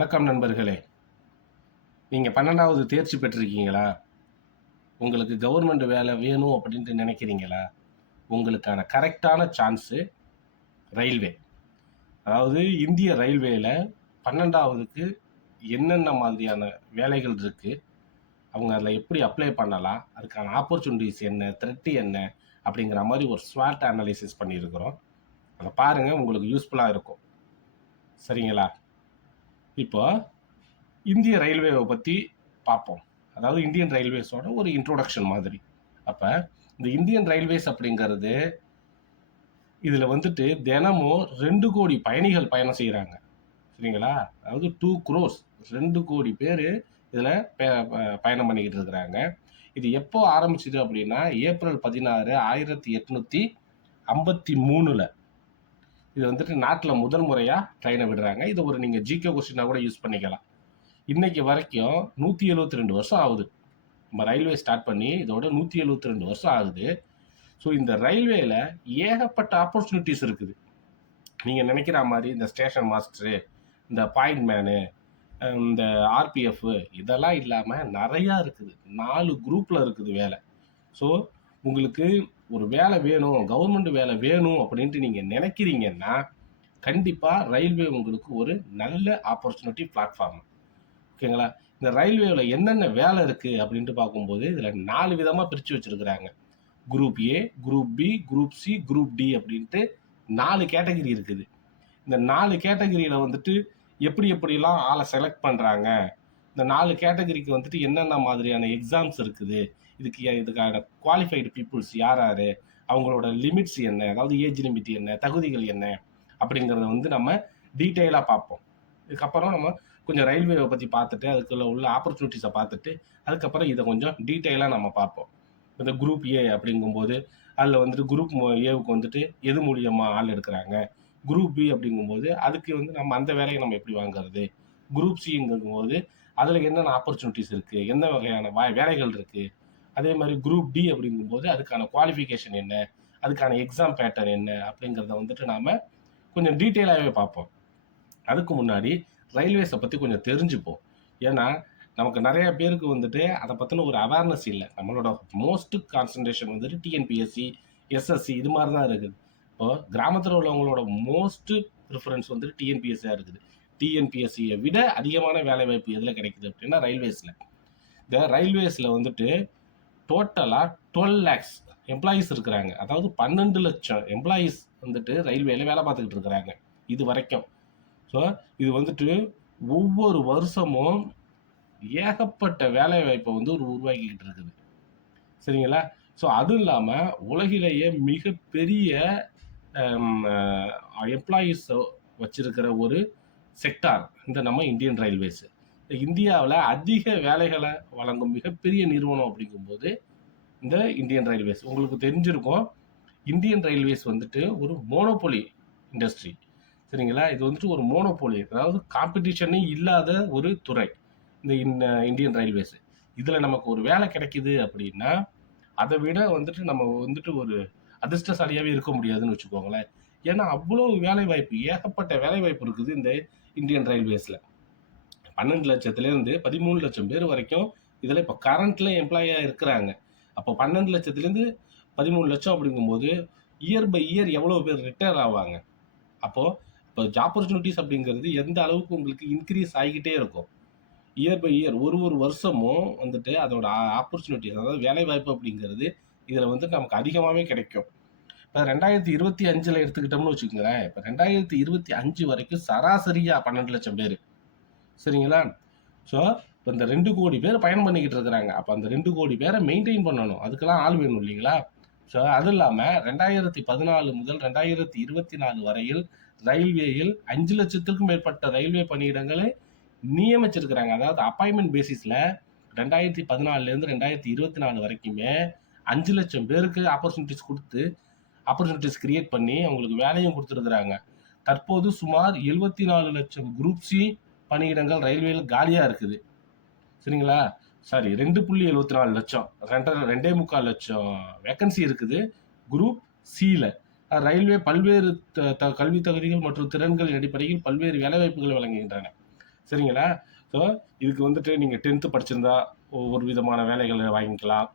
வணக்கம் நண்பர்களே. நீங்கள் 12வது தேர்ச்சி பெற்றிருக்கீங்களா? உங்களுக்கு கவர்மெண்ட் வேலை வேணும் அப்படின்ட்டு நினைக்கிறீங்களா? உங்களுக்கான கரெக்டான சான்ஸு ரயில்வே. அதாவது இந்திய ரயில்வேல 12வதுக்கு என்னென்ன மாதிரியான வேலைகள் இருக்குது, அவங்க அதில் எப்படி அப்ளை பண்ணலாம், அதுக்கான ஆப்பர்ச்சுனிட்டிஸ் என்ன, த்ரெட்டு என்ன அப்படிங்கிற மாதிரி ஒரு ஸ்வாட் அனாலிசிஸ் பண்ணியிருக்கிறோம். அதை பாருங்கள், உங்களுக்கு யூஸ்ஃபுல்லாக இருக்கும். சரிங்களா? இப்போ இந்திய ரயில்வேவை பற்றி பார்ப்போம். அதாவது இந்தியன் ரயில்வேஸோட ஒரு இன்ட்ரோடக்ஷன் மாதிரி. அப்போ இந்த இந்தியன் ரயில்வேஸ் அப்படிங்கிறது இதில் வந்துட்டு தினமும் 2 கோடி பயணிகள் பயணம் செய்கிறாங்க. சரிங்களா? அதாவது 2 crores 2 கோடி பேர் இதில் பயணம் பண்ணிக்கிட்டு இருக்கிறாங்க. இது எப்போ ஆரம்பிச்சுது அப்படின்னா ஏப்ரல் 16, 1853 இது வந்துட்டு நாட்டில் முதல் முறையாக ட்ரெயினை விடுறாங்க. இது ஒரு நீங்கள் ஜிகே கொஸ்டினாக கூட யூஸ் பண்ணிக்கலாம். இன்னைக்கு வரைக்கும் 172 வருஷம் ஆகுது. நம்ம ரயில்வே ஸ்டார்ட் பண்ணி இதோட 172 வருஷம் ஆகுது. ஸோ இந்த ரயில்வேல ஏகப்பட்ட ஆப்பர்ச்சுனிட்டிஸ் இருக்குது. நீங்கள் நினைக்கிற மாதிரி இந்த ஸ்டேஷன் மாஸ்டரு, இந்த பாயிண்ட் மேனு, இந்த ஆர்பிஎஃப் இதெல்லாம் இல்லாமல் நிறையா இருக்குது. 4 குரூப்பில் இருக்குது வேலை. ஸோ உங்களுக்கு ஒரு வேலை வேணும், கவர்மெண்ட் வேலை வேணும் அப்படின்ட்டு நீங்கள் நினைக்கிறீங்கன்னா கண்டிப்பாக ரயில்வே உங்களுக்கு ஒரு நல்ல ஆப்பர்ச்சுனிட்டி பிளாட்ஃபார்ம். ஓகேங்களா? இந்த ரயில்வேவில் என்னென்ன வேலை இருக்குது அப்படின்ட்டு பார்க்கும்போது இதில் 4 விதமாக பிரித்து வச்சுருக்குறாங்க. Group A, group B, group C, group D அப்படின்ட்டு 4 கேட்டகரி இருக்குது. இந்த 4 கேட்டகரியில் வந்துட்டு எப்படிலாம் ஆளை செலக்ட் பண்ணுறாங்க, இந்த 4 கேட்டகரிக்கு வந்துட்டு என்னென்ன மாதிரியான எக்ஸாம்ஸ் இருக்குது, இதுக்கான குவாலிஃபைடு பீப்புள்ஸ் யார், அவங்களோட லிமிட்ஸ் என்ன, அதாவது ஏஜ் லிமிட் என்ன, தகுதிகள் என்ன அப்படிங்கிறத வந்து நம்ம டீட்டெயிலாக பார்ப்போம். இதுக்கப்புறம் நம்ம கொஞ்சம் ரயில்வேவை பற்றி பார்த்துட்டு அதுக்குள்ள உள்ள ஆப்பர்ச்சுனிட்டிஸை பார்த்துட்டு அதுக்கப்புறம் இதை கொஞ்சம் டீட்டெயிலாக நம்ம பார்ப்போம். இந்த குரூப் ஏ அப்படிங்கும்போது அதில் வந்துட்டு குரூப் ஏவுக்கு வந்துட்டு எது மூலியமாக ஆள் எடுக்கிறாங்க, குரூப் பி அப்படிங்கும்போது அதுக்கு வந்து நம்ம அந்த வேலையை நம்ம எப்படி வாங்குறது, குரூப் சிங்கும்போது அதில் என்னென்ன ஆப்பர்ச்சுனிட்டிஸ் இருக்குது, என்ன வகையான வேலைகள் இருக்குது, அதே மாதிரி குரூப் டி அப்படிங்கும்போது அதுக்கான குவாலிஃபிகேஷன் என்ன, அதுக்கான எக்ஸாம் பேட்டர்ன் என்ன அப்படிங்கிறத வந்துட்டு நாம் கொஞ்சம் டீட்டெயிலாகவே பார்ப்போம். அதுக்கு முன்னாடி ரயில்வேஸை பற்றி கொஞ்சம் தெரிஞ்சுப்போம். ஏன்னா நமக்கு நிறைய பேருக்கு வந்துட்டு அதை பற்றின ஒரு அவேர்னஸ் இல்லை. நம்மளோட மோஸ்ட் கான்சன்ட்ரேஷன் வந்துட்டு டிஎன்பிஎஸ்சி, எஸ்எஸ்சி இது மாதிரி தான் இருக்குது. இப்போ கிராமத்தில் உள்ளவங்களோட மோஸ்ட் ப்ரிஃபரன்ஸ் வந்துட்டு டிஎன்பிஎஸ்சியாக இருக்குது. டிஎன்பிஎஸ்சியை விட அதிகமான வேலைவாய்ப்பு எதில் கிடைக்குது அப்படின்னா ரயில்வேஸில். இந்த ரயில்வேஸில் வந்துட்டு டோட்டலாக 12 lakhs எம்ப்ளாயீஸ் இருக்கிறாங்க. அதாவது 12 லட்சம் எம்ப்ளாயீஸ் வந்துட்டு ரயில்வேல வேலை பார்த்துக்கிட்டு இருக்கிறாங்க இது வரைக்கும். ஸோ இது வந்துட்டு ஒவ்வொரு வருஷமும் ஏகப்பட்ட வேலை வாய்ப்பை வந்து உருவாக்கிக்கிட்டு இருக்குது. சரிங்களா? ஸோ அதுவும் இல்லாமல் உலகிலேயே மிகப்பெரிய எம்ப்ளாயீஸ் வச்சிருக்கிற ஒரு செக்டார் இந்த நம்ம இந்தியன் ரயில்வேஸ். இந்தியாவில் அதிக வேலைகளை வழங்கும் மிகப்பெரிய நிறுவனம் அப்படிங்கும்போது இந்த இந்தியன் ரயில்வேஸ். உங்களுக்கு தெரிஞ்சிருக்கும், இந்தியன் ரயில்வேஸ் வந்துட்டு ஒரு மோனோபோலி இண்டஸ்ட்ரி. சரிங்களா? இது வந்துட்டு ஒரு மோனோபோலி, அதாவது காம்படிஷனே இல்லாத ஒரு துறை இந்த இந்தியன் ரயில்வேஸ். இதில் நமக்கு ஒரு வேலை கிடைக்குது அப்படின்னா அதை விட வந்துட்டு நம்ம வந்துட்டு ஒரு அதிர்ஷ்டசாலியாகவே இருக்க முடியாதுன்னு வச்சுக்கோங்களேன். ஏன்னா அவ்வளோ வேலை வாய்ப்பு, ஏகப்பட்ட வேலை வாய்ப்பு இருக்குது இந்த இந்தியன் ரயில்வேஸில். 12 லட்சத்துலேருந்து 13 லட்சம் பேர் வரைக்கும் இதில் இப்போ கரண்ட்டில் எம்ப்ளாயாக இருக்கிறாங்க. அப்போ 12 லட்சத்துலேருந்து 13 லட்சம் அப்படிங்கும்போது இயர் பை இயர் எவ்வளோ பேர் ரிட்டையர் ஆவாங்க. அப்போது இப்போ ஆப்பர்ச்சுனிட்டிஸ் அப்படிங்கிறது எந்த அளவுக்கு உங்களுக்கு இன்க்ரீஸ் ஆகிக்கிட்டே இருக்கும். இயர் பை இயர் ஒரு வருஷமும் வந்துட்டு அதோட ஆப்பர்ச்சுனிட்டிஸ், அதாவது வேலை வாய்ப்பு அப்படிங்கிறது இதில் வந்து நமக்கு அதிகமாகவே கிடைக்கும். இப்போ 2025 எடுத்துக்கிட்டோம்னு வச்சுக்கோங்களேன். இப்போ 2025 வரைக்கும் சராசரியாக 12 லட்சம் பேர். சரிங்களா? ஸோ இப்போ இந்த 2 கோடி பேர் பயணம் பண்ணிக்கிட்டு இருக்கிறாங்க. அப்போ அந்த 2 கோடி பேரை மெயின்டைன் பண்ணணும், அதுக்கெல்லாம் ஆள் வேணும் இல்லைங்களா? ஸோ அது இல்லாமல் 2014 முதல் 2024 வரையில் ரயில்வேயில் 5 லட்சத்திற்கும் மேற்பட்ட ரயில்வே பணியிடங்களை நியமிச்சிருக்கிறாங்க. அதாவது அப்பாயின்மெண்ட் பேசிஸில் 2014லேருந்து 2024 வரைக்குமே 5 லட்சம் பேருக்கு ஆப்பர்ச்சுனிட்டிஸ் கிரியேட் பண்ணி அவங்களுக்கு வேலையும் கொடுத்துருக்குறாங்க. தற்போது சுமார் 74 லட்சம் குரூப் சி பணியிடங்கள் ரயில்வேயில் காலியாக இருக்குது. சரிங்களா? சாரி, 2.74 லட்சம், 2.25 லட்சம் வேக்கன்சி இருக்குது குரூப் சியில். ரயில்வே பல்வேறு கல்வி தகுதிகள் மற்றும் திறன்களின் அடிப்படையில் பல்வேறு வேலைவாய்ப்புகளை வழங்குகின்றன. சரிங்களா? ஸோ இதுக்கு வந்துட்டு நீங்கள் 10th படிச்சிருந்தா ஒரு விதமான வேலைகளை வாங்கிக்கலாம்.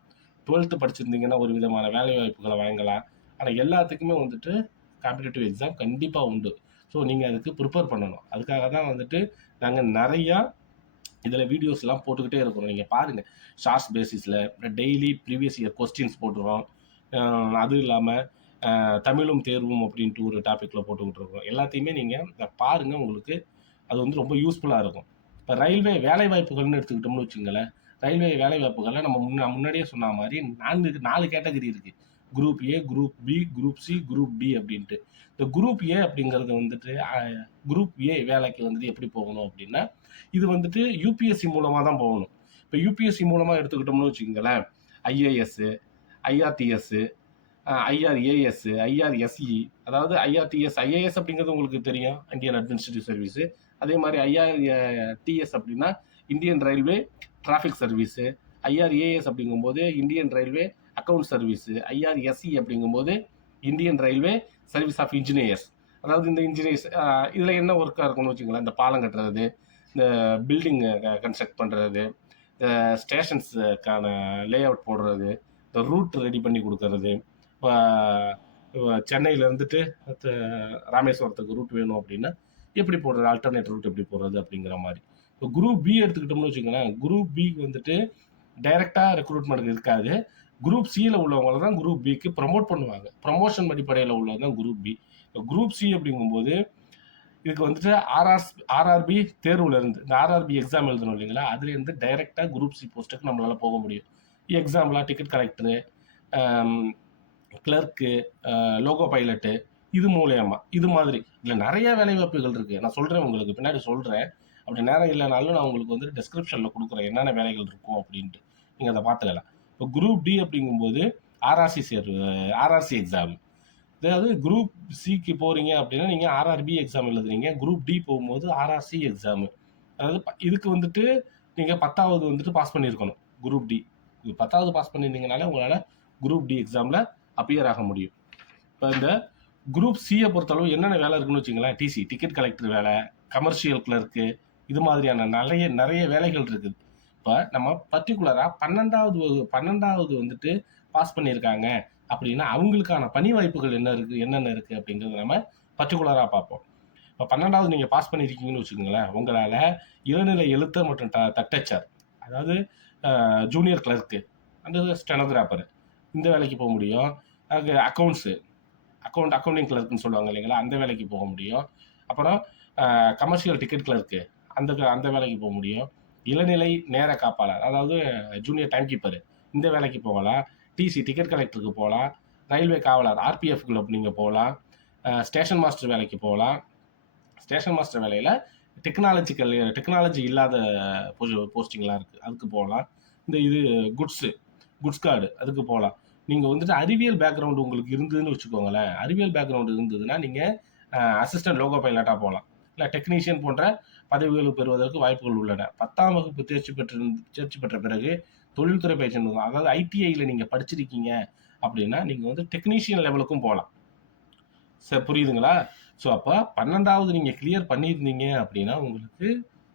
12th படிச்சிருந்தீங்கன்னா ஒரு விதமான வேலை வாய்ப்புகளை வாங்கலாம். ஆனால் எல்லாத்துக்குமே வந்துட்டு காம்படிட்டிவ் எக்ஸாம் கண்டிப்பாக உண்டு. ஸோ நீங்கள் அதுக்கு ப்ரிப்பேர் பண்ணணும். அதுக்காக தான் வந்துட்டு நாங்கள் நிறையா இதில் வீடியோஸ்லாம் போட்டுக்கிட்டே இருக்கிறோம். நீங்கள் பாருங்கள், ஷார்ட்ஸ் பேசிஸில் டெய்லி ப்ரீவியஸ் இயர் கொஸ்டின்ஸ் போட்டுருவோம். அதுவும் இல்லாமல் தமிழும் தேர்வும் அப்படின்ட்டு ஒரு டாப்பிக்கில் போட்டுக்கிட்டு இருக்கோம். எல்லாத்தையுமே நீங்கள் பாருங்கள், உங்களுக்கு அது வந்து ரொம்ப யூஸ்ஃபுல்லாக இருக்கும். இப்போ ரயில்வே வேலை வாய்ப்புகள்னு எடுத்துக்கிட்டோம்னு வச்சுங்களேன், ரயில்வே வேலை வாய்ப்புகளை நம்ம முன்னாடியே சொன்ன மாதிரி 4 கேட்டகரி இருக்குது. Group A, group B, group C, group D அப்படின்ட்டு. இந்த குரூப் ஏ அப்படிங்கிறது வந்துட்டு குரூப் ஏ வேலைக்கு வந்துட்டு எப்படி போகணும் அப்படின்னா, இது வந்துட்டு யூபிஎஸ்சி மூலமாக தான் போகணும். இப்போ யூபிஎஸ்சி மூலமாக எடுத்துக்கிட்டோம்னு வச்சுக்கோங்களேன், ஐஏஎஸ்ஸு, ஐஆர்டிஎஸ்ஸு, ஐஆர்ஏஎஸ், ஐஆர்எஸ்இ, அதாவது ஐஏஎஸ் அப்படிங்கிறது உங்களுக்கு தெரியும், இந்தியன் அட்மினிஸ்ட்ரேட்டிவ் சர்வீஸு. அதே மாதிரி ஐஆர்டிஎஸ் அப்படின்னா Indian railway traffic service. IRAS அப்படிங்கும்போது Indian railway account service. IRSE அப்படிங்கும்போது Indian railway service of engineers. அதாவது இந்த இன்ஜினியர்ஸ் இதில் என்ன ஒர்க்காக இருக்கும்னு வச்சுங்களேன், இந்த பாலம் கட்டுறது, இந்த பில்டிங் கன்ஸ்ட்ரக்ட் பண்ணுறது, இந்த ஸ்டேஷன்ஸுக்கான லே அவுட் போடுறது, இந்த ரூட் ரெடி பண்ணி கொடுக்கறது. இப்போ சென்னையில் இருந்துட்டு ராமேஸ்வரத்துக்கு ரூட் வேணும் அப்படின்னா எப்படி போடுறது, ஆல்டர்னேட் ரூட் எப்படி போடுறது அப்படிங்கிற மாதிரி. இப்போ குரூப் பி எடுத்துக்கிட்டோம்னு வச்சுக்கோங்களேன், குரூப் பிக்கு வந்துட்டு டைரெக்டாக ரெக்ரூட்மெண்ட் இருக்காது. குரூப் சியில் உள்ளவங்களை தான் குரூப் பிக்கு ப்ரமோட் பண்ணுவாங்க. ப்ரமோஷன் அடிப்படையில் உள்ளது தான் குரூப் பி. குரூப் சி அப்படிங்கும்போது இதுக்கு வந்துட்டு ஆர்ஆர்பி தேர்வில் இருந்து, இந்த ஆர்ஆர்பி எக்ஸாம் எழுதணும் இல்லைங்களா, அதுலேருந்து டைரெக்டாக குரூப் சி போஸ்ட்டுக்கு நம்மளால் போக முடியும். எக்ஸாம்பிளாக ticket collector, clerk, loco pilot, இது மூலயமா இது மாதிரி இல்லை நிறைய வேலைவாய்ப்புகள் இருக்குது. நான் சொல்கிறேன், உங்களுக்கு பின்னாடி சொல்கிறேன். அப்படி நேரம் இல்லைனாலும் நான் உங்களுக்கு வந்து டிஸ்கிரிப்ஷனில் கொடுக்குறேன் என்னென்ன வேலைகள் இருக்கும் அப்படின்ட்டு, நீங்கள் அதை பார்த்துக்கலாம். இப்போ குரூப் டி அப்படிங்கும்போது ஆர்ஆர்சி எக்ஸாம். அதாவது குரூப் சிக்கு போகிறீங்க அப்படின்னா நீங்கள் ஆர்ஆர்பி எக்ஸாம் எழுதுறீங்க. குரூப் டி போகும்போது ஆர்ஆர்சி எக்ஸாமு. அதாவது இதுக்கு வந்துட்டு நீங்கள் 10வது வந்துட்டு பாஸ் பண்ணியிருக்கணும். குரூப் டி 10வது பாஸ் பண்ணியிருந்தீங்கனாலே உங்களால் குரூப் டி எக்ஸாமில் அப்பியர் ஆக முடியும். இப்போ இந்த குரூப் சியை பொறுத்தளவு என்னென்ன வேலை இருக்குன்னு வச்சுங்களேன், டிசி டிக்கெட் கலெக்டர் வேலை, கமர்ஷியல் கிளர்க்கு, இது மாதிரியான நிறைய வேலைகள் இருக்குது. இப்போ நம்ம பர்டிகுலராக 12வது வந்துட்டு பாஸ் பண்ணியிருக்காங்க அப்படின்னா அவங்களுக்கான பணி வாய்ப்புகள் என்னென்ன இருக்குது அப்படிங்கிறது நம்ம பர்டிகுலராக பார்ப்போம். இப்போ 12வது நீங்கள் பாஸ் பண்ணியிருக்கீங்கன்னு வச்சுக்கோங்களேன், உங்களால் இளநிலை எழுத்தர் மற்றும் தட்டச்சர், அதாவது ஜூனியர் கிளர்க்கு, அந்த ஸ்டெனோகிராஃபர், இந்த வேலைக்கு போக முடியும். அது அக்கௌண்டிங் கிளர்க்குன்னு சொல்லுவாங்க இல்லைங்களா, அந்த வேலைக்கு போக முடியும். அப்புறம் கமர்ஷியல் டிக்கெட் கிளர்க்கு, அந்த வேலைக்கு போக முடியும். இளநிலை நேர காப்பாளர், அதாவது ஜூனியர் டைம் கீப்பர், இந்த வேலைக்கு போகலாம். டிசி டிக்கெட் கலெக்டருக்கு போகலாம். ரயில்வே காவலர் ஆர்பிஎஃப் கிளப் நீங்கள் போகலாம். ஸ்டேஷன் மாஸ்டர் வேலைக்கு போகலாம். ஸ்டேஷன் மாஸ்டர் வேலையில் டெக்னாலஜி இல்லாத போஸ்டிங்லாம் இருக்குது, அதுக்கு போகலாம். இது குட்ஸ் கார்டு, அதுக்கு போகலாம். நீங்கள் வந்துட்டு அறிவியல் பேக்ரவுண்டு உங்களுக்கு இருந்ததுன்னு வச்சுக்கோங்களேன், அறிவியல் பேக்ரவுண்டு இருந்ததுன்னா நீங்கள் அசிஸ்டன்ட் லோகோ பைலட்டாக போகலாம். இல்லை டெக்னீஷியன் போன்ற பதவிகள் பெறுவதற்கு வாய்ப்புகள் உள்ளன. 10ஆம் வகுப்பு தேர்ச்சி பெற்ற பிறகு தொழில்துறை பயிற்சி, அதாவது ஐடிஐயில் நீங்கள் படிச்சிருக்கீங்க அப்படின்னா நீங்கள் வந்து டெக்னீஷியன் லெவலுக்கும் போகலாம். சரி, புரியுதுங்களா? ஸோ அப்போ 12வது நீங்கள் கிளியர் பண்ணியிருந்தீங்க அப்படின்னா உங்களுக்கு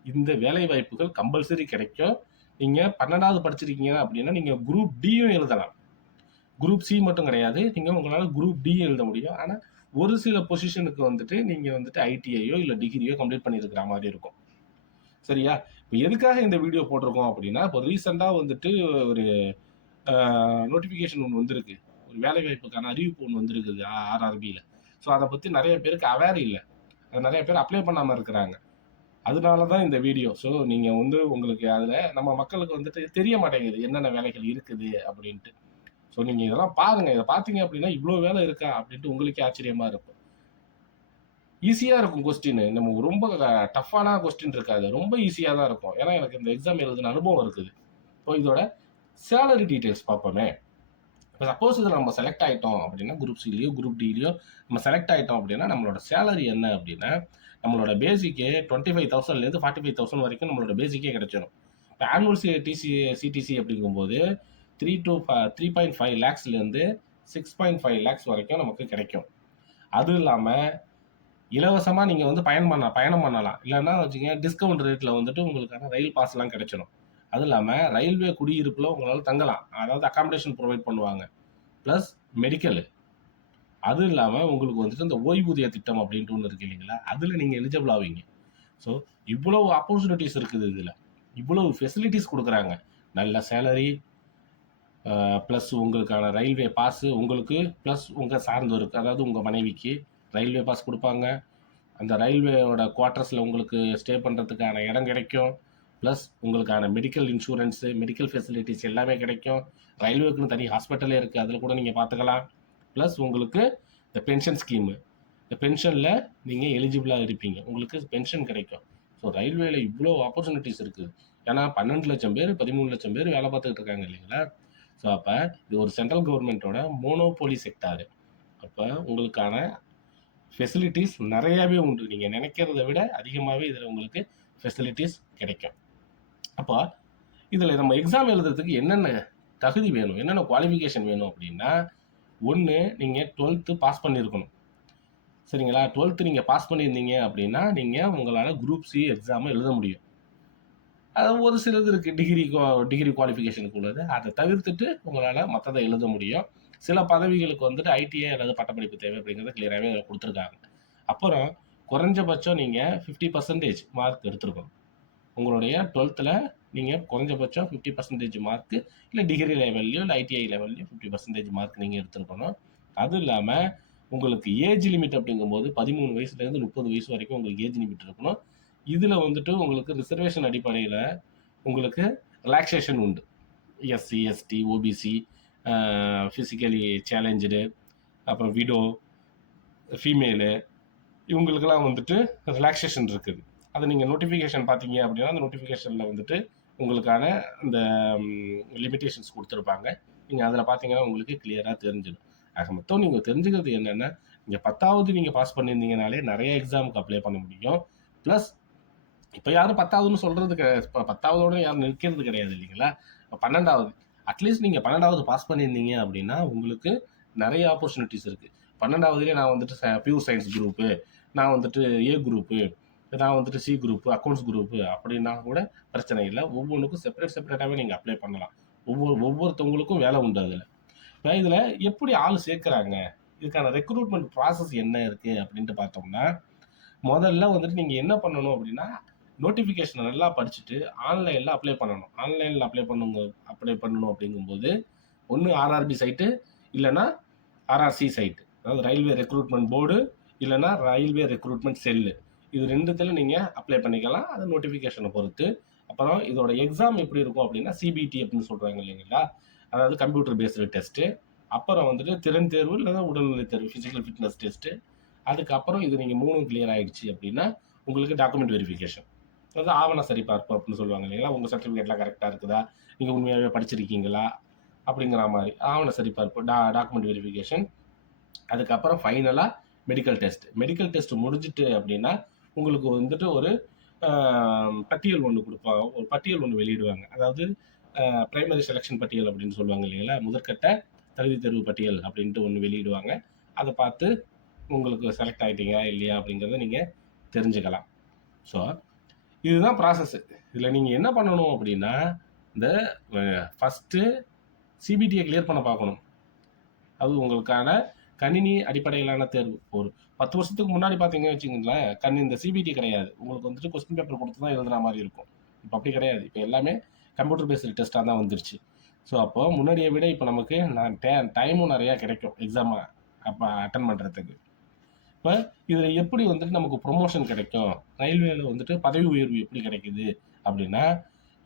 இந்த வேலை வாய்ப்புகள் கம்பல்சரி கிடைக்கும். நீங்கள் 12வது படிச்சிருக்கீங்க அப்படின்னா நீங்கள் குரூப் டியும் எழுதலாம். குரூப் சி மட்டும் கிடையாது, நீங்கள் உங்களால் குரூப் டி எழுத முடியும். ஆனால் ஒரு சில பொசிஷனுக்கு வந்துட்டு நீங்கள் வந்துட்டு ஐடிஐயோ இல்லை டிகிரியோ கம்ப்ளீட் பண்ணியிருக்கிற மாதிரி இருக்கும். சரியா? இப்போ எதுக்காக இந்த வீடியோ போட்டிருக்கோம் அப்படின்னா, இப்போ ரீசெண்டாக வந்துட்டு ஒரு நோட்டிஃபிகேஷன் ஒன்று வந்திருக்கு, ஒரு வேலை வாய்ப்புக்கான அறிவிப்பு ஒன்று வந்திருக்குது ஆர்ஆர்பியில். ஸோ அதை பற்றி நிறைய பேருக்கு அவேர் இல்லை, நிறைய பேர் அப்ளை பண்ணாமல் இருக்கிறாங்க. அதனால தான் இந்த வீடியோ. ஸோ நீங்கள் வந்து உங்களுக்கு அதில் நம்ம மக்களுக்கு வந்துட்டு தெரிய மாட்டேங்குது என்னென்ன வேலைகள் இருக்குது அப்படின்ட்டு. ஸோ நீங்கள் இதெல்லாம் பாருங்கள், இதை பார்த்தீங்க அப்படின்னா இவ்வளோ வேலை இருக்கா அப்படின்ட்டு உங்களுக்கே ஆச்சரியமாக இருக்கும். ஈஸியாக இருக்கும் கொஸ்டின், நம்ம ரொம்ப டஃப்பான கொஸ்டின் இருக்காது, ரொம்ப ஈஸியாக தான் இருக்கும். ஏன்னா எனக்கு இந்த எக்ஸாம் எழுதின அனுபவம் இருக்குது. இப்போ இதோட சேலரி டீட்டெயில்ஸ் பார்ப்போமே. இப்போ சப்போஸ் இதில் நம்ம செலக்ட் ஆகிட்டோம் அப்படின்னா, குரூப் சிலையோ குரூப் டிலையோ நம்ம செலக்ட் ஆகிட்டோம் அப்படின்னா நம்மளோட சேலரி என்ன அப்படின்னா, நம்மளோட பேசிக்கே 25,000லேருந்து 45,000 வரைக்கும் நம்மளோட பேசிக்கே கிடைச்சிடும். இப்போ ஆனுவல் சிடிசி அப்படிங்கும்போது 3.5 lakhsலேருந்து 6.5 lakhs வரைக்கும் நமக்கு கிடைக்கும். அதுவும் இல்லாமல் இலவசமா நீங்க வந்து பயணம் பண்ணலாம். இல்லன்னா வச்சுக்கங்க டிஸ்கவுண்ட் ரேட்ல வந்துட்டு உங்களுக்கான ரயில் பாஸ்லாம் கிடைச்சிரும். அதுவும் இல்லாம ரயில்வே குடியிருப்புல உங்களால தங்கலாம். அதாவது அக்காமடேஷன் புரொவைட் பண்ணுவாங்க. Plus medical. அதுவும் இல்லாம உங்களுக்கு வந்துட்டு இந்த ஓய்வூதிய திட்டம் அப்படின்ட்டு ஒண்ணு இருக்கு இல்லைங்களா? அதுல நீங்க எலிஜிபிள் ஆவீங்க. ஸோ இவ்வளவு ஆப்பர்ச்சுனிட்டீஸ் இருக்குது இதுல. இவ்வளவு ஃபெசிலிட்டீஸ் குடுக்குறாங்க. நல்ல சேலரி, பிளஸ் உங்களுக்கான ரயில்வே பாஸ் உங்களுக்கு, பிளஸ் உங்க சார்ந்தோருக்கு, அதாவது உங்க மனைவிக்கு ரயில்வே பாஸ் குடுப்பாங்க. அந்த ரயில்வேயோட குவார்ட்டர்ஸ்ல உங்களுக்கு ஸ்டே பண்றதுக்கான இடம் கிடைக்கும். பிளஸ் உங்களுக்கான மெடிக்கல் இன்சூரன்ஸ், மெடிக்கல் ஃபெசிலிட்டிஸ் எல்லாமே கிடைக்கும். ரயில்வேக்குன்னு தனி ஹாஸ்பிட்டலே இருக்கு. அதுல கூட நீங்க பார்த்துக்கலாம். பிளஸ் உங்களுக்கு இந்த பென்ஷன் ஸ்கீம். இந்த பென்ஷன்ல நீங்க எலிஜிபிளா இருப்பீங்க. உங்களுக்கு பென்ஷன் கிடைக்கும். ஸோ ரயில்வேல இவ்வளோ ஆப்பர்ச்சுனிட்டிஸ் இருக்குது. ஏன்னா 12 லட்சம் பேர், 13 லட்சம் பேர் வேலை பார்த்துக்கிட்டு இருக்காங்க இல்லைங்களா? ஸோ அப்ப இது ஒரு சென்ட்ரல் கவர்மெண்ட்டோட மோனோபோலி செக்டார். அப்ப உங்களுக்கான ஃபெசிலிட்டீஸ் நிறையாவே உண்டு. நீங்க நினைக்கிறத விட அதிகமாவே இதுல உங்களுக்கு ஃபெசிலிட்டீஸ் கிடைக்கும். அப்போ இதுல நம்ம எக்ஸாம் எழுதுறதுக்கு என்னென்ன தகுதி வேணும், என்னென்ன குவாலிஃபிகேஷன் வேணும் அப்படின்னா, ஒண்ணு நீங்க 12th பாஸ் பண்ணியிருக்கணும். சரிங்களா? 12th நீங்க பாஸ் பண்ணியிருந்தீங்க அப்படின்னா, நீங்க உங்களால குரூப் சி எக்ஸாம எழுத முடியும். அது ஒரு சிலது இருக்கு. டிகிரி குவாலிஃபிகேஷனுக்கு உள்ளது. அத தவிர்த்துட்டு உங்களால மத்தத எழுத முடியும். சில பதவிகளுக்கு வந்துட்டு ஐடிஐ அல்லது பட்டப்படிப்பு தேவை அப்படிங்கிறத கிளியராவே அதுல குடுத்துருக்காங்க. அப்புறம் குறைஞ்சபட்சம் நீங்க 50% மார்க் எடுத்திருக்கணும். உங்களுடைய 12த்ல நீங்க குறைஞ்சபட்சம் 50% மார்க், இல்ல டிகிரி லெவல்லயோ, இல்ல ஐடிஐ லெவல்லயோ 50% மார்க் நீங்க எடுத்திருக்கணும். அதுவும் இல்லாம உங்களுக்கு ஏஜ் லிமிட் அப்படிங்கும்போது 13 வயசுலேருந்து 30 வயசு வரைக்கும் உங்களுக்கு ஏஜ் லிமிட் இருக்கணும். இதுல வந்துட்டு உங்களுக்கு ரிசர்வேஷன் அடிப்படையில உங்களுக்கு ரிலாக்சேஷன் உண்டு. SC, ST, OBC, physically challenged, அப்புறம் விடோ, ஃபீமேலு இவங்களுக்கெல்லாம் வந்துட்டு ரிலாக்சேஷன் இருக்குது. அது நீங்க நோட்டிஃபிகேஷன் பார்த்தீங்க அப்படின்னா, அந்த நோட்டிஃபிகேஷன்ல வந்துட்டு உங்களுக்கான அந்த லிமிட்டேஷன்ஸ் குடுத்துருப்பாங்க. நீங்க அதுல பார்த்தீங்கன்னா உங்களுக்கு கிளியரா தெரிஞ்சிடும். ஆக மொத்தம் நீங்க தெரிஞ்சுக்கிறது என்னன்னா, நீங்க 10வது நீங்க பாஸ் பண்ணியிருந்தீங்கனாலே நெறைய எக்ஸாமுக்கு அப்ளை பண்ண முடியும். பிளஸ் இப்ப யாரும் 10வதுன்னு சொல்றது இப்ப 10வதோட யாரும் நிற்கிறது கிடையாது இல்லைங்களா? 12வது அட்லீஸ்ட் நீங்க 12வது பாஸ் பண்ணியிருந்தீங்க அப்படின்னா, உங்களுக்கு நெறைய ஆப்பர்ச்சுனிட்டீஸ் இருக்கு. 12வதுலயே நான் வந்துட்டு பியூர் சயன்ஸ் குரூப்பு, நான் வந்துட்டு ஏ குரூப்பு, நான் வந்துட்டு சி குரூப், அக்கவுண்ட்ஸ் குரூப் அப்படின்னா கூட பிரச்சனை இல்ல. ஒவ்வொன்னுக்கும் செப்பரேட்டாவே நீங்க அப்ளை பண்ணலாம். ஒவ்வொருத்தவங்களுக்கும் வேலை உண்டு அதுல. இப்ப இதுல எப்படி ஆள் சேர்க்கறாங்க? இதுக்கான ரெக்ரூட்மெண்ட் ப்ராசஸ் என்ன இருக்கு அப்படின்ட்டு பார்த்தோம்னா, முதல்ல வந்துட்டு நீங்க என்ன பண்ணணும் அப்படின்னா, நோட்டிஃபிகேஷன நல்லா படிச்சுட்டு ஆன்லைன்ல அப்ளை பண்ணணும். ஆன்லைன்ல அப்ளை பண்ணணும் அப்படிங்கும்போது, ஒண்ணு ஆர்ஆர்பி சைட்டு, இல்லன்னா ஆர்ஆர்சி சைட். அதாவது ரயில்வே ரெக்ரூட்மெண்ட் போர்டு, இல்லன்னா ரயில்வே ரெக்ரூட்மெண்ட் செல்லு. இது 2த்துல நீங்க அப்ளை பண்ணிக்கலாம். அது நோட்டிஃபிகேஷன பொறுத்து. அப்புறம் இதோட எக்ஸாம் எப்படி இருக்கும் அப்படின்னா, சிபிடி அப்படின்னு சொல்றாங்க இல்லைங்களா? அதாவது கம்ப்யூட்டர் பேஸ்டு டெஸ்ட்டு. அப்புறம் வந்துட்டு திறன் தேர்வு இல்லன்னா உடல்நிலை தேர்வு, பிசிக்கல் ஃபிட்னஸ் டெஸ்ட்டு. அதுக்கப்புறம் இது நீங்க 3ம் கிளியர் ஆயிடுச்சு அப்படின்னா, உங்களுக்கு டாக்குமெண்ட் வெரிஃபிகேஷன். அதாவது ஆவண சரிபார்ப்பு அப்படின்னு சொல்லுவாங்க இல்லைங்களா? உங்க சர்டிஃபிகேட்லாம் கரெக்ட்டா இருக்குதா? நீங்க உண்மையாவே படிச்சிருக்கீங்களா? அப்படிங்கிற மாரி. ஆவண சரிபார்ப்பு, டாக்குமெண்ட் வெரிஃபிகேஷன். அதுக்கப்புறம் ஃபைனலா மெடிக்கல் டெஸ்ட். மெடிக்கல் டெஸ்ட் முடிஞ்சுட்டு அப்படின்னா, உங்களுக்கு வந்துட்டு ஒரு அ பட்டியல் ஒண்ணு குடுப்பாங்க. ஒரு பட்டியல் ஒண்ணு வெளியிடுவாங்க. அதாவது பிரைமரி செலக்ஷன் பட்டியல் அப்படின்னு சொல்லுவாங்க இல்லைங்களா? முதற்கட்ட தகுதித் தேர்வு பட்டியல் அப்படின்ட்டு ஒண்ணு வெளியிடுவாங்க. அத பார்த்து உங்களுக்கு செலக்ட் ஆயிட்டீங்களா இல்லையா அப்படிங்கிறத நீங்க தெரிஞ்சுக்கலாம். ஸோ இதுதான் ப்ராசஸ். இதுல நீங்க என்ன பண்ணணும் அப்படின்னா, இந்த ஃபர்ஸ்ட்டு சிபிடிய கிளியர் பண்ண பார்க்கணும். அது உங்களுக்கான கணினி அடிப்படையிலான தேர்வு. ஒரு 10 வருஷத்துக்கு முன்னாடி பார்த்தீங்கன்னு வச்சுக்கங்களேன், இந்த சிபிடி கிடையாது. உங்களுக்கு வந்துட்டு கொஸ்டின் பேப்பர் குடுத்து தான் எழுதுன மாரி இருக்கும். இப்ப அப்படி கிடையாது. இப்ப எல்லாமே கம்ப்யூட்டர் பேஸ்டு டெஸ்ட்டா தான் வந்துருச்சு. ஸோ அப்போ முன்னாடிய விட இப்ப நமக்கு டைமும் நெறையா கிடைக்கும். எக்ஸாம அட்டெண்ட் பண்றதுக்கு. இப்ப இதுல எப்படி வந்துட்டு நமக்கு ப்ரொமோஷன் கிடைக்கும்? ரயில்வேல வந்துட்டு பதவி உயர்வு எப்படி கிடைக்குது? அப்படின்னா,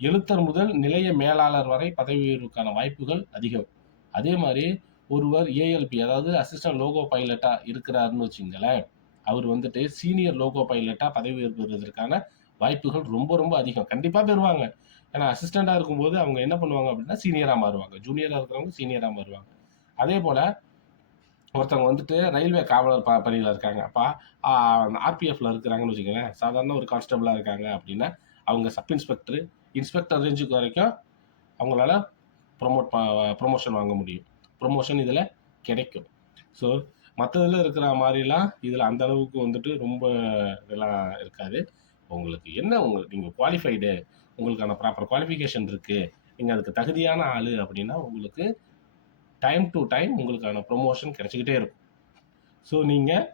எழுத்தர் முதல் நிலைய மேலாளர் வரை பதவி உயர்வுக்கான வாய்ப்புகள் அதிகம். அதே மாரி ஒருவர் ஏஎல்பி அதாவது அசிஸ்டன்ட் லோகோ பைலட்டா இருக்கிறாருன்னு வச்சுக்கங்களேன், அவர் வந்துட்டு சீனியர் லோகோ பைலட்டா பதவி உயர்வு பெறுவதற்கான வாய்ப்புகள் ரொம்ப ரொம்ப அதிகம். கண்டிப்பா பெறுவாங்க. ஏன்னா அசிஸ்டன்ட்டா இருக்கும்போது அவங்க என்ன பண்ணுவாங்க அப்படின்னா, சீனியரா மாறுவாங்க. ஜூனியரா இருக்கிறவங்க சீனியரா மாறுவாங்க. அதேபோல ஒருத்தவங்க வந்துட்டு ரயில்வே காவலர் பணியில இருக்காங்க. ஆர்பிஎஃப்ல இருக்கிறாங்கன்னு வச்சுக்கங்களேன். சாதாரண ஒரு கான்ஸ்டபிளா இருக்காங்க அப்படின்னா, அவங்க சப் இன்ஸ்பெக்டர், இன்ஸ்பெக்டர் ரேஞ்சுக்கு வரைக்கும் அவங்களால ப்ரொமோஷன் வாங்க முடியும். ப்ரொமோஷன் இதுல கிடைக்கும். ஸோ மற்றதில் இருக்கிற மாதிரிலாம் இதில் அந்த அளவுக்கு வந்துட்டு ரொம்ப இதெல்லாம் இருக்காது. உங்களுக்கு என்ன நீங்கள் குவாலிஃபைடு, உங்களுக்கான ப்ராப்பர் குவாலிஃபிகேஷன் இருக்குது, நீங்கள் அதுக்கு தகுதியான ஆள் அப்படின்னா உங்களுக்கு டைம் டு டைம் உங்களுக்கான ப்ரொமோஷன் கிடைச்சிக்கிட்டே இருக்கும். ஸோ நீங்கள்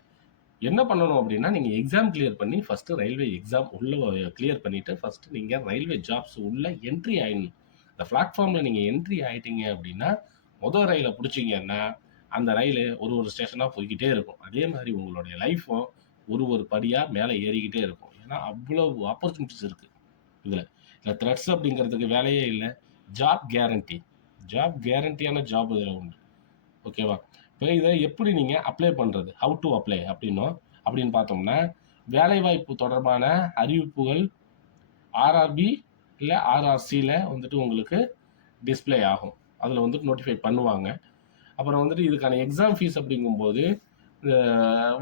என்ன பண்ணணும் அப்படின்னா, நீங்கள் எக்ஸாம் கிளியர் பண்ணி ஃபஸ்ட்டு ரயில்வே எக்ஸாம் உள்ளே கிளியர் பண்ணிவிட்டு ஃபஸ்ட்டு நீங்கள் ரயில்வே ஜாப்ஸ் உள்ளே என்ட்ரி ஆகிடணும். இந்த பிளாட்ஃபார்மில் நீங்கள் என்ட்ரி ஆகிட்டீங்க அப்படின்னா, மொதல் ரயிலை பிடிச்சிங்கன்னா அந்த ரயில் ஒரு ஸ்டேஷனாக போய்கிட்டே இருக்கும். அதே மாதிரி உங்களுடைய லைஃப்பும் ஒரு படியாக மேலே ஏறிக்கிட்டே இருக்கும். ஏன்னா அவ்வளோ ஆப்பர்ச்சுனிட்டிஸ் இருக்குது இதில். இல்லை த்ரெட்ஸ் அப்படிங்கிறதுக்கு வேலையே இல்லை. ஜாப் கேரண்டியான ஜாப் இதில் உண்டு. ஓகேவா? இப்போ இதை எப்படி நீங்கள் அப்ளை பண்ணுறது, ஹவு டு அப்ளை அப்படின்னு பார்த்தோம்னா, வேலைவாய்ப்பு தொடர்பான அறிவிப்புகள் ஆர்ஆர்பி இல்லை ஆர்ஆர்சியில் வந்துட்டு உங்களுக்கு டிஸ்பிளே ஆகும். அதில் வந்துட்டு நோட்டிஃபை பண்ணுவாங்க. அப்புறம் வந்துட்டு இதுக்கான எக்ஸாம் ஃபீஸ் அப்படிங்கும்போது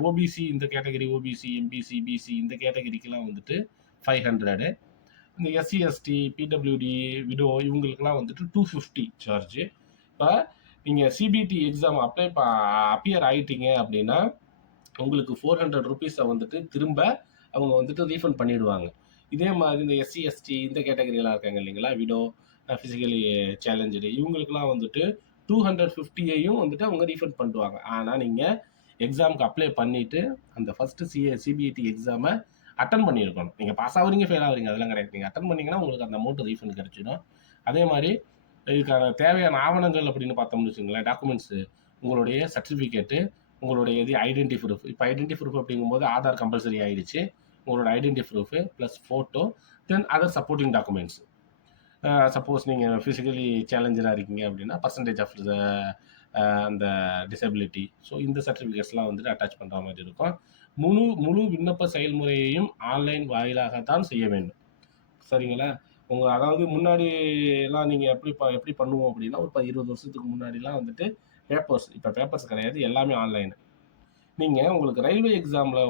ஓபிசி இந்த கேட்டகரி, ஓபிசி, எம்பிசி, பிசி இந்த கேட்டகரிக்கெலாம் வந்துட்டு 500. இந்த எஸ்சி, எஸ்டி, பிடபிள்யூடி, விடோ இவங்களுக்குலாம் வந்துட்டு 250 சார்ஜு. இப்போ நீங்கள் சிபிடி எக்ஸாம் அப்பியர் ஆகிட்டீங்க அப்படின்னா உங்களுக்கு 400 ருபீஸை வந்துட்டு திரும்ப அவங்க வந்துட்டு ரீஃபண்ட் பண்ணிவிடுவாங்க. இதே மாதிரி இந்த எஸ்சி, எஸ்டி இந்த கேட்டகரியெலாம் இருக்காங்க இல்லைங்களா, விடோ, ஃபிசிக்கலி சேலஞ்சு, இவங்களுக்குலாம் வந்துட்டு 250ஐயும் வந்துட்டு அவங்க ரீஃபண்ட் பண்ணிடுவாங்க. ஆனால் நீங்கள் எக்ஸாமுக்கு அப்ளை பண்ணிவிட்டு அந்த ஃபஸ்ட்டு சிபிஐடி எக்ஸாமை அட்டன் பண்ணியிருக்கணும். நீங்கள் பாஸ் ஆகுறீங்க, ஃபெயில் ஆகுறீங்க அதெல்லாம் கிடையாது. நீங்கள் அட்டன் பண்ணிங்கன்னா உங்களுக்கு அந்த அமௌண்ட் ரீஃபண்ட் கிடச்சிடும். அதே மாதிரி இதுக்கான தேவையான ஆவணங்கள் அப்படின்னு பார்த்தோம்னு வச்சுங்களேன், டாக்குமெண்ட்ஸு, உங்களுடைய சர்டிஃபிகேட்டு, உங்களுடைய ஐடென்டி ப்ரூஃப். இப்போ ஐடென்டி ப்ரூஃப் அப்படிங்கும்போது ஆதார் கம்பல்சரி ஆகிடுச்சு. உங்களோட identity proof plus photo, then other supporting documents. Suppose நீங்கள் ஃபிசிக்கலி சேலஞ்சராக இருக்கீங்க அப்படின்னா பர்சன்டேஜ் ஆஃப் அந்த டிசபிலிட்டி, ஸோ இந்த சர்டிஃபிகேட்ஸ்லாம் வந்துட்டு அட்டாச் பண்ணுற மாதிரி இருக்கும். முழு விண்ணப்ப செயல்முறையையும் ஆன்லைன் வாயிலாக தான் செய்ய வேண்டும். சரிங்களா? அதாவது முன்னாடிலாம் நீங்கள் எப்படி பண்ணுவோம் அப்படின்னா, ஒரு 20 வருஷத்துக்கு முன்னாடிலாம் வந்துட்டு பேப்பர்ஸ், இப்போ பேப்பர்ஸ் கிடையாது, எல்லாமே ஆன்லைனு. நீங்கள் உங்களுக்கு ரயில்வே எக்ஸாமில்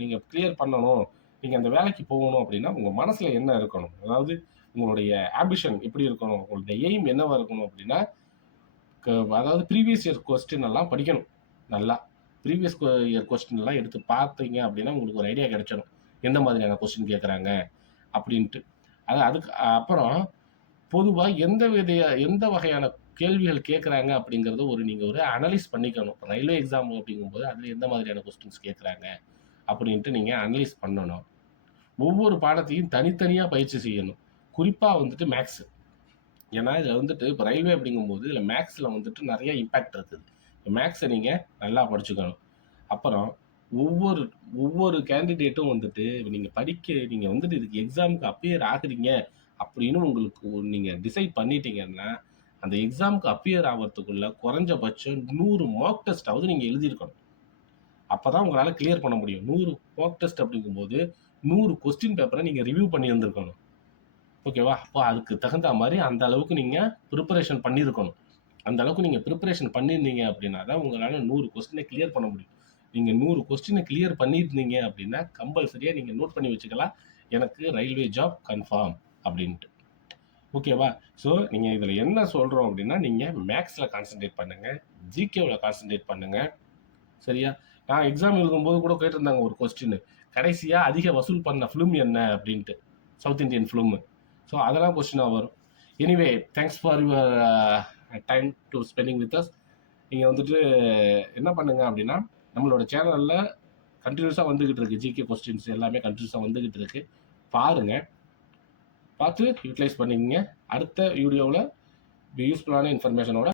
நீங்கள் கிளியர் பண்ணணும், நீங்கள் அந்த வேலைக்கு போகணும் அப்படின்னா உங்கள் மனசில் என்ன இருக்கணும், அதாவது உங்களுடைய ஆம்பிஷன் எப்படி இருக்கணும், உங்களுடைய எய்ம் என்னவாக இருக்கணும் அப்படின்னா, அதாவது ப்ரீவியஸ் இயர் கொஸ்டின் எல்லாம் படிக்கணும். நல்லா ப்ரீவியஸ் இயர் கொஸ்டின் எல்லாம் எடுத்து பார்த்தீங்க அப்படின்னா உங்களுக்கு ஒரு ஐடியா கிடைச்சிடும் எந்த மாதிரியான கொஸ்டின் கேட்குறாங்க அப்படின்ட்டு. அதுக்கு அப்புறம் பொதுவாக எந்த வகையான கேள்விகள் கேட்குறாங்க அப்படிங்கிறத நீங்கள் ஒரு அனலைஸ் பண்ணிக்கணும். ரயில்வே எக்ஸாம் அப்படிங்கும்போது அதில் எந்த மாதிரியான கொஸ்டின்ஸ் கேட்குறாங்க அப்படின்ட்டு நீங்கள் அனலைஸ் பண்ணணும். ஒவ்வொரு பாடத்தையும் தனித்தனியாக பயிற்சி செய்யணும். குறிப்பாக வந்துட்டு மேக்ஸு. ஏன்னா இதில் வந்துட்டு இப்போ ரயில்வே அப்படிங்கும்போது இதில் மேக்ஸில் வந்துட்டு நிறைய இம்பேக்ட் இருக்குது. இப்போ மேக்ஸை நீங்கள் நல்லா படிச்சுக்கணும். அப்புறம் ஒவ்வொரு கேண்டிடேட்டும் வந்துட்டு நீங்கள் வந்துட்டு இதுக்கு எக்ஸாமுக்கு அப்பியர் ஆகுறீங்க அப்படின்னு உங்களுக்கு நீங்கள் டிசைட் பண்ணிட்டீங்கன்னா, அந்த எக்ஸாமுக்கு அப்பியர் ஆகிறதுக்குள்ள குறைஞ்சபட்சம் 100 மார்க் டெஸ்ட்டாவது நீங்கள் எழுதியிருக்கணும். அப்போ தான் உங்களால் கிளியர் பண்ண முடியும். 100 மார்க் டெஸ்ட் அப்படிங்கும்போது 100 கொஸ்டின் பேப்பரை நீங்கள் ரிவ்யூ பண்ணியிருந்துருக்கணும். ஓகேவா? அப்போ அதுக்கு தகுந்த மாதிரி அந்த அளவுக்கு நீங்கள் ப்ரிப்பரேஷன் பண்ணியிருக்கணும். அந்த அளவுக்கு நீங்கள் ப்ரிப்பரேஷன் பண்ணியிருந்தீங்க அப்படின்னா தான் உங்களால் 100 கொஸ்டினை கிளியர் பண்ண முடியும். நீங்கள் 100 கொஸ்டினை கிளியர் பண்ணியிருந்தீங்க அப்படின்னா கம்பல்சரியாக நீங்கள் நோட் பண்ணி வச்சுக்கலாம், எனக்கு ரயில்வே ஜாப் கன்ஃபார்ம் அப்படின்ட்டு. ஓகேவா? ஸோ நீங்கள் இதில் என்ன சொல்கிறோம் அப்படின்னா, நீங்கள் மேக்ஸில் கான்சன்ட்ரேட் பண்ணுங்கள், ஜிகேவில் கான்சன்ட்ரேட் பண்ணுங்கள். சரியா? நான் எக்ஸாம் எழுதும்போது கூட கேட்டிருந்தாங்க ஒரு கொஸ்டின், கடைசியாக அதிக வசூல் பண்ண ஃபிலிம் என்ன அப்படின்ட்டு, சவுத் இண்டியன் ஃபிலிமு. ஸோ அதெல்லாம் கொஸ்டினாக வரும். Anyway, thanks for your time to spending with us. நீங்கள் வந்துட்டு என்ன பண்ணுங்க அப்படின்னா, நம்மளோட சேனலில் கண்டினியூஸாக வந்துக்கிட்டு இருக்குது, ஜிகே கொஸ்டின்ஸ் எல்லாமே கண்டினியூஸாக வந்துக்கிட்டு இருக்குது. பாருங்கள், பார்த்து யூட்டிலைஸ் பண்ணிக்கங்க. அடுத்த வீடியோவில் யூஸ்ஃபுல்லான இன்ஃபர்மேஷனோட